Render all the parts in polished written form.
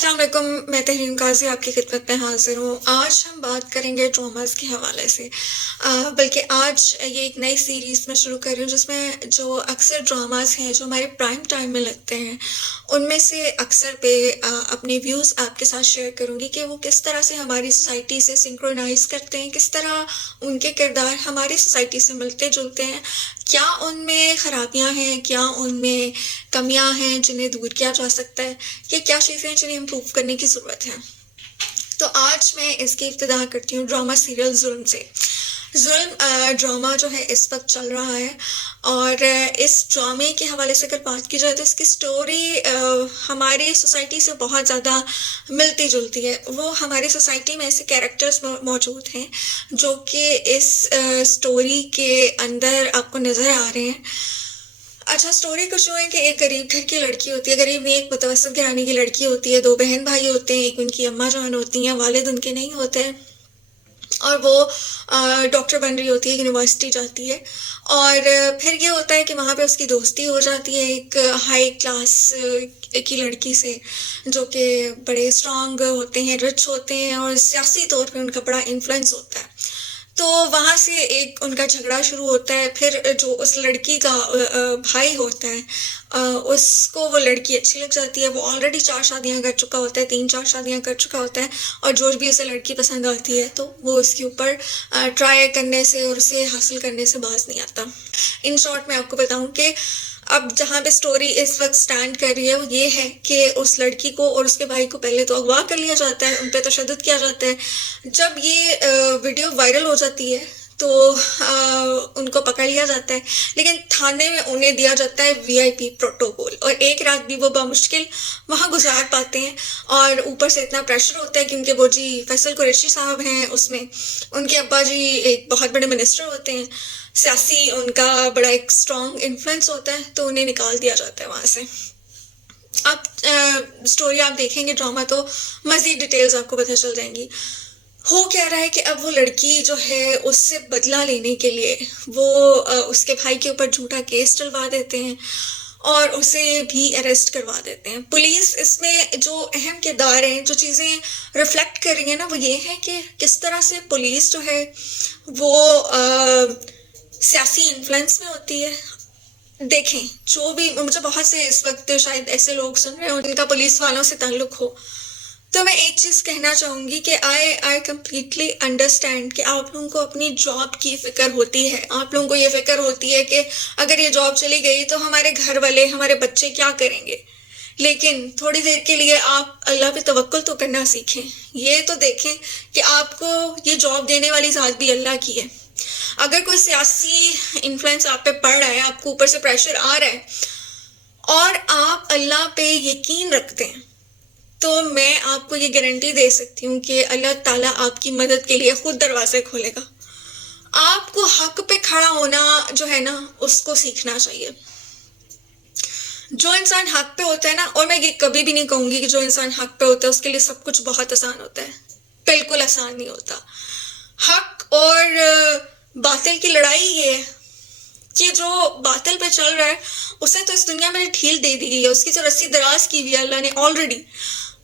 السلام علیکم، میں تحریم قاضی آپ کی خدمت میں حاضر ہوں۔ آج ہم بات کریں گے ڈراماز کے حوالے سے، بلکہ آج یہ ایک نئی سیریز میں شروع کر رہی ہوں جس میں جو اکثر ڈراماز ہیں جو ہمارے پرائم ٹائم میں لگتے ہیں ان میں سے اکثر پہ اپنے ویوز آپ کے ساتھ شیئر کروں گی کہ وہ کس طرح سے ہماری سوسائٹی سے سنکرونائز کرتے ہیں، کس طرح ان کے کردار ہماری سوسائٹی سے ملتے جلتے ہیں، کیا ان میں خرابیاں ہیں، کیا ان میں کمیاں ہیں جنہیں دور کیا جا سکتا ہے، کہ کیا چیزیں ہیں جنہیں امپروو کرنے کی ضرورت ہے۔ تو آج میں اس کی ابتدا کرتی ہوں ڈرامہ سیریل ظلم سے۔ ظلم ڈرامہ جو ہے اس وقت چل رہا ہے، اور اس ڈرامے کے حوالے سے اگر بات کی جائے تو اس کی سٹوری ہماری سوسائٹی سے بہت زیادہ ملتی جلتی ہے۔ وہ ہماری سوسائٹی میں ایسے کیریکٹرز موجود ہیں جو کہ اس سٹوری کے اندر آپ کو نظر آ رہے ہیں۔ اچھا، سٹوری کچھ ہے کہ ایک غریب گھر کی لڑکی ہوتی ہے، غریب نہیں، ایک متوسط گھرانے کی لڑکی ہوتی ہے، دو بہن بھائی ہوتے ہیں، ایک ان کی اماں جان ہوتی ہیں، والد ان کے نہیں ہوتے ہیں، اور وہ ڈاکٹر بن رہی ہوتی ہے، یونیورسٹی جاتی ہے، اور پھر یہ ہوتا ہے کہ وہاں پہ اس کی دوستی ہو جاتی ہے ایک ہائی کلاس کی لڑکی سے جو کہ بڑے اسٹرانگ ہوتے ہیں، رچ ہوتے ہیں، اور سیاسی طور پہ ان کا بڑا انفلوئنس ہوتا ہے۔ تو وہاں سے ایک ان کا جھگڑا شروع ہوتا ہے۔ پھر جو اس لڑکی کا بھائی ہوتا ہے، اس کو وہ لڑکی اچھی لگ جاتی ہے، وہ آلریڈی 4 شادیاں کر چکا ہوتا ہے، 3-4 شادیاں کر چکا ہوتا ہے، اور جو بھی اسے لڑکی پسند آتی ہے تو وہ اس کے اوپر ٹرائی کرنے سے اور اسے حاصل کرنے سے باز نہیں آتا۔ ان شارٹ میں آپ کو بتاؤں کہ اب جہاں پہ سٹوری اس وقت سٹینڈ کر رہی ہے وہ یہ ہے کہ اس لڑکی کو اور اس کے بھائی کو پہلے تو اغوا کر لیا جاتا ہے، ان پہ تشدد کیا جاتا ہے۔ جب یہ ویڈیو وائرل ہو جاتی ہے تو ان کو پکڑ لیا جاتا ہے، لیکن تھانے میں انہیں دیا جاتا ہے VIP پروٹوکول، اور ایک رات بھی وہ بمشکل وہاں گزار پاتے ہیں۔ اور اوپر سے اتنا پریشر ہوتا ہے کیونکہ وہ جی فیصل قریشی صاحب ہیں، اس میں ان کے ابا جی ایک بہت بڑے منسٹر ہوتے ہیں، سیاسی ان کا بڑا ایک اسٹرانگ انفلوئنس ہوتا ہے، تو انہیں نکال دیا جاتا ہے وہاں سے۔ اب سٹوری آپ دیکھیں گے ڈرامہ تو مزید ڈیٹیلز آپ کو پتہ چل جائیں گی۔ ہو کیا رہا ہے کہ اب وہ لڑکی جو ہے اس سے بدلہ لینے کے لیے وہ اس کے بھائی کے اوپر جھوٹا کیس چلوا دیتے ہیں اور اسے بھی اریسٹ کروا دیتے ہیں۔ پولیس اس میں جو اہم کردار ہیں، جو چیزیں ریفلیکٹ کر رہی ہیں نا، وہ یہ ہے کہ کس طرح سے پولیس جو ہے وہ سیاسی انفلوئنس میں ہوتی ہے۔ دیکھیں، جو بھی مجھے بہت سے اس وقت شاید ایسے لوگ سن رہے ہوں جن کا پولیس والوں سے تعلق ہو، تو میں ایک چیز کہنا چاہوں گی کہ آئی کمپلیٹلی انڈرسٹینڈ کہ آپ لوگوں کو اپنی جاب کی فکر ہوتی ہے، آپ لوگوں کو یہ فکر ہوتی ہے کہ اگر یہ جاب چلی گئی تو ہمارے گھر والے، ہمارے بچے کیا کریں گے۔ لیکن تھوڑی دیر کے لیے آپ اللہ پہ توکل تو کرنا سیکھیں۔ یہ تو دیکھیں کہ آپ کو یہ جاب دینے والی ذات بھی اللہ کی ہے۔ اگر کوئی سیاسی انفلوئنس آپ پہ پڑ رہا ہے، آپ کو اوپر سے پریشر آ رہا ہے، اور آپ اللہ پہ یقین رکھتے ہیں، تو میں آپ کو یہ گارنٹی دے سکتی ہوں کہ اللہ تعالیٰ آپ کی مدد کے لیے خود دروازے کھولے گا۔ آپ کو حق پہ کھڑا ہونا جو ہے نا، اس کو سیکھنا چاہیے۔ جو انسان حق پہ ہوتا ہے نا، اور میں یہ کبھی بھی نہیں کہوں گی کہ جو انسان حق پہ ہوتا ہے اس کے لیے سب کچھ بہت آسان ہوتا ہے، بالکل آسان نہیں ہوتا۔ حق اور باطل کی لڑائی یہ ہے کہ جو باطل پہ چل رہا ہے اسے تو اس دنیا میں ڈھیل دے دی گئی ہے، اس کی جو رسی دراز کی ہوئی ہے اللہ نے آلریڈی۔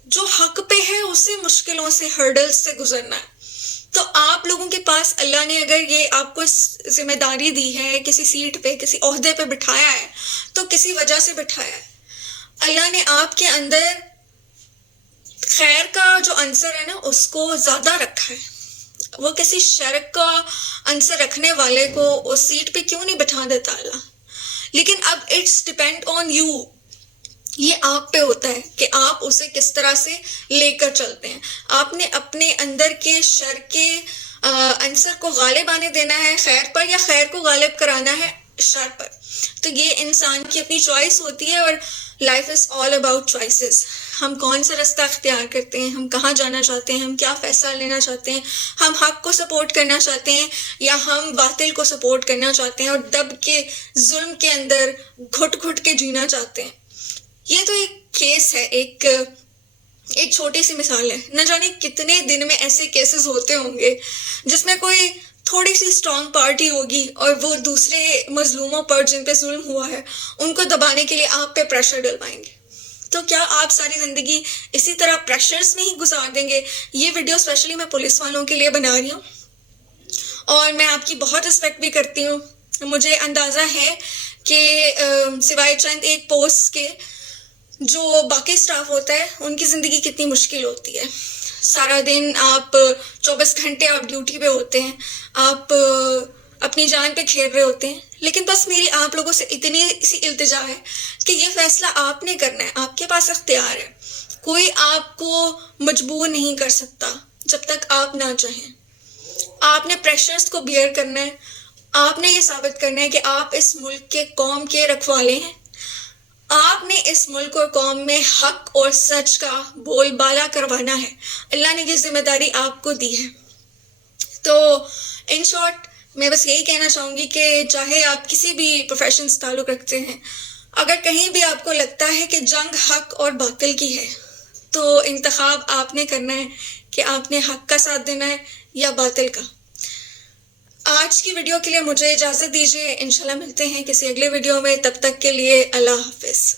جو حق پہ ہے اسے مشکلوں سے، ہرڈلز سے گزرنا ہے۔ تو آپ لوگوں کے پاس اللہ نے اگر یہ آپ کو ذمہ داری دی ہے، کسی سیٹ پہ، کسی عہدے پہ بٹھایا ہے، تو کسی وجہ سے بٹھایا ہے۔ اللہ نے آپ کے اندر خیر کا جو عنصر ہے نا اس کو زیادہ رکھا ہے۔ وہ کسی شرک کا عنصر رکھنے والے کو اس سیٹ پہ کیوں نہیں بٹھا دیتا اللہ؟ لیکن اب اٹس ڈیپینڈ آن یو، یہ آپ پہ ہوتا ہے کہ آپ اسے کس طرح سے لے کر چلتے ہیں۔ آپ نے اپنے اندر کے شر کے عنصر کو غالب آنے دینا ہے خیر پر، یا خیر کو غالب کرانا ہے شر پر۔ تو یہ انسان کی اپنی چوائس ہوتی ہے، اور life is all about choices. ہم کون سا رستہ اختیار کرتے ہیں، ہم کہاں جانا چاہتے ہیں، ہم کیا فیصلہ لینا چاہتے ہیں، ہم حق کو سپورٹ کرنا چاہتے ہیں یا ہم باطل کو سپورٹ کرنا چاہتے ہیں اور دب کے ظلم کے اندر گھٹ گھٹ کے جینا چاہتے ہیں۔ یہ تو ایک کیس ہے، ایک چھوٹی سی مثال ہے۔ نہ جانے کتنے دن میں ایسے کیسز ہوتے ہوں گے جس میں کوئی تھوڑی سی اسٹرانگ پارٹی ہوگی اور وہ دوسرے مظلوموں پر جن پہ ظلم ہوا ہے ان کو دبانے کے لیے آپ پہ پریشر ڈلوائیں گے۔ تو کیا آپ ساری زندگی اسی طرح پریشرز میں ہی گزار دیں گے؟ یہ ویڈیو اسپیشلی میں پولیس والوں کے لیے بنا رہی ہوں، اور میں آپ کی بہت رسپیکٹ بھی کرتی ہوں. مجھے اندازہ ہے کہ سوائے چند ایک پوسٹ کے جو باقی سٹاف ہوتا ہے ان کی زندگی کتنی مشکل ہوتی ہے. سارا دن آپ 24 گھنٹے آپ ڈیوٹی پہ ہوتے ہیں، آپ اپنی جان پہ کھیل رہے ہوتے ہیں، لیکن بس میری آپ لوگوں سے اتنی سی التجا ہے کہ یہ فیصلہ آپ نے کرنا ہے. آپ کے پاس اختیار ہے، کوئی آپ کو مجبور نہیں کر سکتا جب تک آپ نہ چاہیں. آپ نے پریشرز کو بیئر کرنا ہے، آپ نے یہ ثابت کرنا ہے کہ آپ اس ملک کے قوم کے رکھوالے ہیں. آپ نے اس ملک اور قوم میں حق اور سچ کا بول بالا کروانا ہے. اللہ نے یہ ذمہ داری آپ کو دی ہے. تو ان شارٹ میں بس یہی کہنا چاہوں گی کہ چاہے آپ کسی بھی پروفیشن سے تعلق رکھتے ہیں، اگر کہیں بھی آپ کو لگتا ہے کہ جنگ حق اور باطل کی ہے تو انتخاب آپ نے کرنا ہے کہ آپ نے حق کا ساتھ دینا ہے یا باطل کا. آج کی ویڈیو کے لیے مجھے اجازت دیجیے، انشاءاللہ ملتے ہیں کسی اگلے ویڈیو میں. تب تک کے لیے اللہ حافظ.